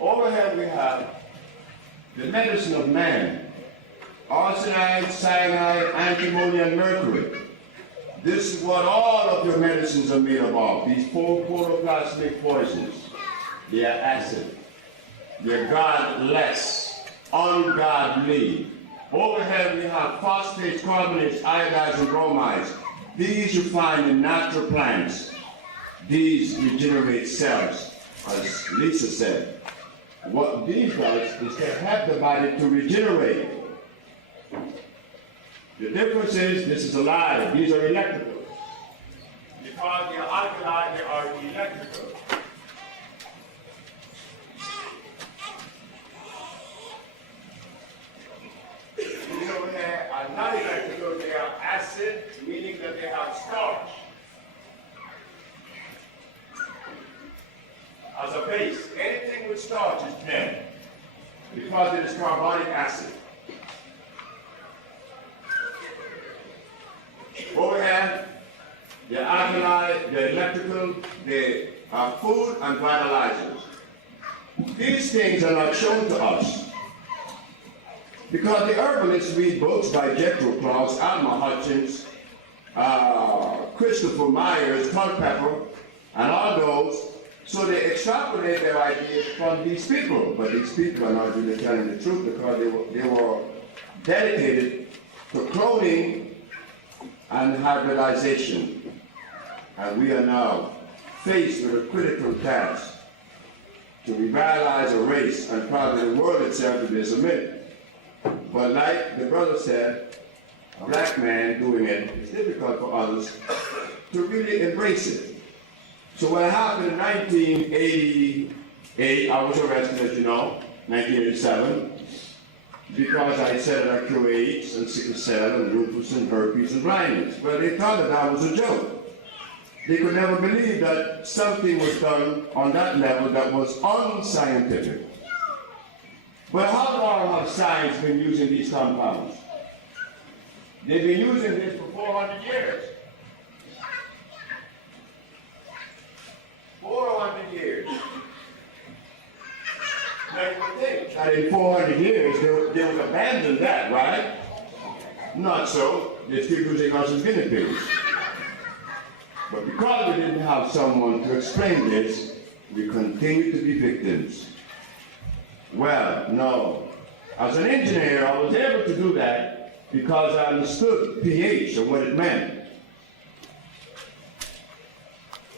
Over here we have the medicine of man. Arsenide, cyanide, antimony, and mercury. This is what all of your medicines are made of. These four protoplasmic poisons. They are acid. They're godless, ungodly. Over here we have phosphates, carbonates, iodides, and bromides. These you find in natural plants. These regenerate cells, as Lisa said. What these does is to help the body to regenerate. The difference is, this is a lie, these are electrical. Because they are alkaline, they are electrical. These over here are not electrical, they are acid, meaning that they have starch as a base. Anything with starch is dead because it is carbonic acid. Over here, they're alkaline, they're electrical, they are food and vitalizers. These things are not shown to us because the herbalists read books by Jethro Klaus, Alma Hutchins, Christopher Myers, Culpepper, and all those. So they extrapolate their ideas from these people, but these people are not really telling the truth because they were dedicated to cloning and hybridization. And we are now faced with a critical task to revitalize a race and probably the world itself to be submitted. But like the brother said, a black man doing it, it's difficult for others to really embrace it. So what happened in 1988, I was arrested, as you know, 1987, because I said I cure AIDS and sickle cell and lupus and herpes and blindness. Well, they thought that I was a joke. They could never believe that something was done on that level that was unscientific. But how long have science been using these compounds? They've been using this for 400 years. 400 years. Now you would think that in 400 years they would abandon that, right? Not so. They're still using us as guinea pigs. But because we didn't have someone to explain this, we continue to be victims. Well, no. As an engineer, I was able to do that because I understood pH and what it meant.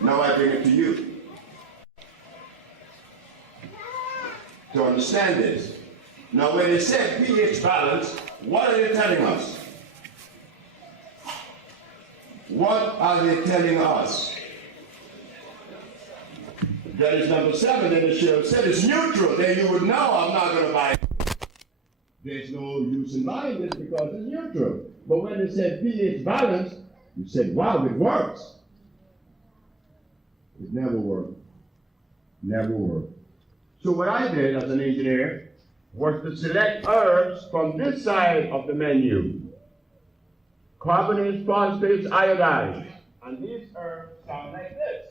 Now I bring it to you to understand this. Now when they say pH balance, what are they telling us? What are they telling us? That is number 7, and it should have said it's neutral. Then you would know I'm not going to buy it. There's no use in buying this because it's neutral. But when they said pH balance, you said, wow, it works. It never worked. Never worked. So what I did as an engineer was to select herbs from this side of the menu. Carbonates, phosphates, iodides. And these herbs sound like this.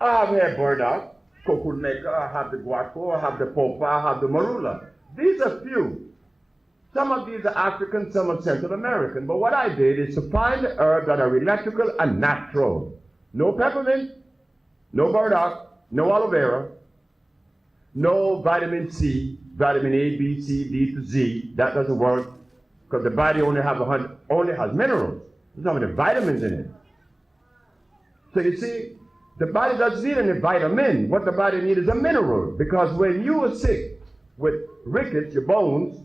I have here burdock, cocoa maker, I have the guaco, I have the popa, I have the marula. These are few. Some of these are African, some are Central American. But what I did is to find the herbs that are electrical and natural. No peppermint, no burdock, no aloe vera, no vitamin C, vitamin A, B, C, D to Z. That doesn't work because the body only has minerals. There's not many vitamins in it. So you see, the body doesn't need any vitamin. What the body needs is a mineral. Because when you are sick with rickets, your bones,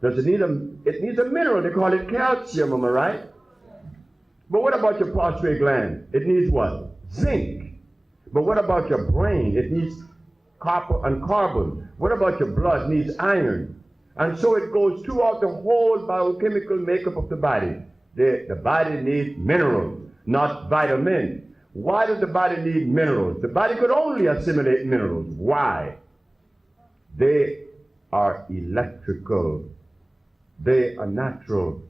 it needs a mineral. They call it calcium, am I right? But what about your prostate gland? It needs what? Zinc. But what about your brain? It needs copper and carbon. What about your blood? It needs iron. And so it goes throughout the whole biochemical makeup of the body. The body needs minerals, not vitamins. Why does the body need minerals? The body could only assimilate minerals. Why? They are electrical. They are natural.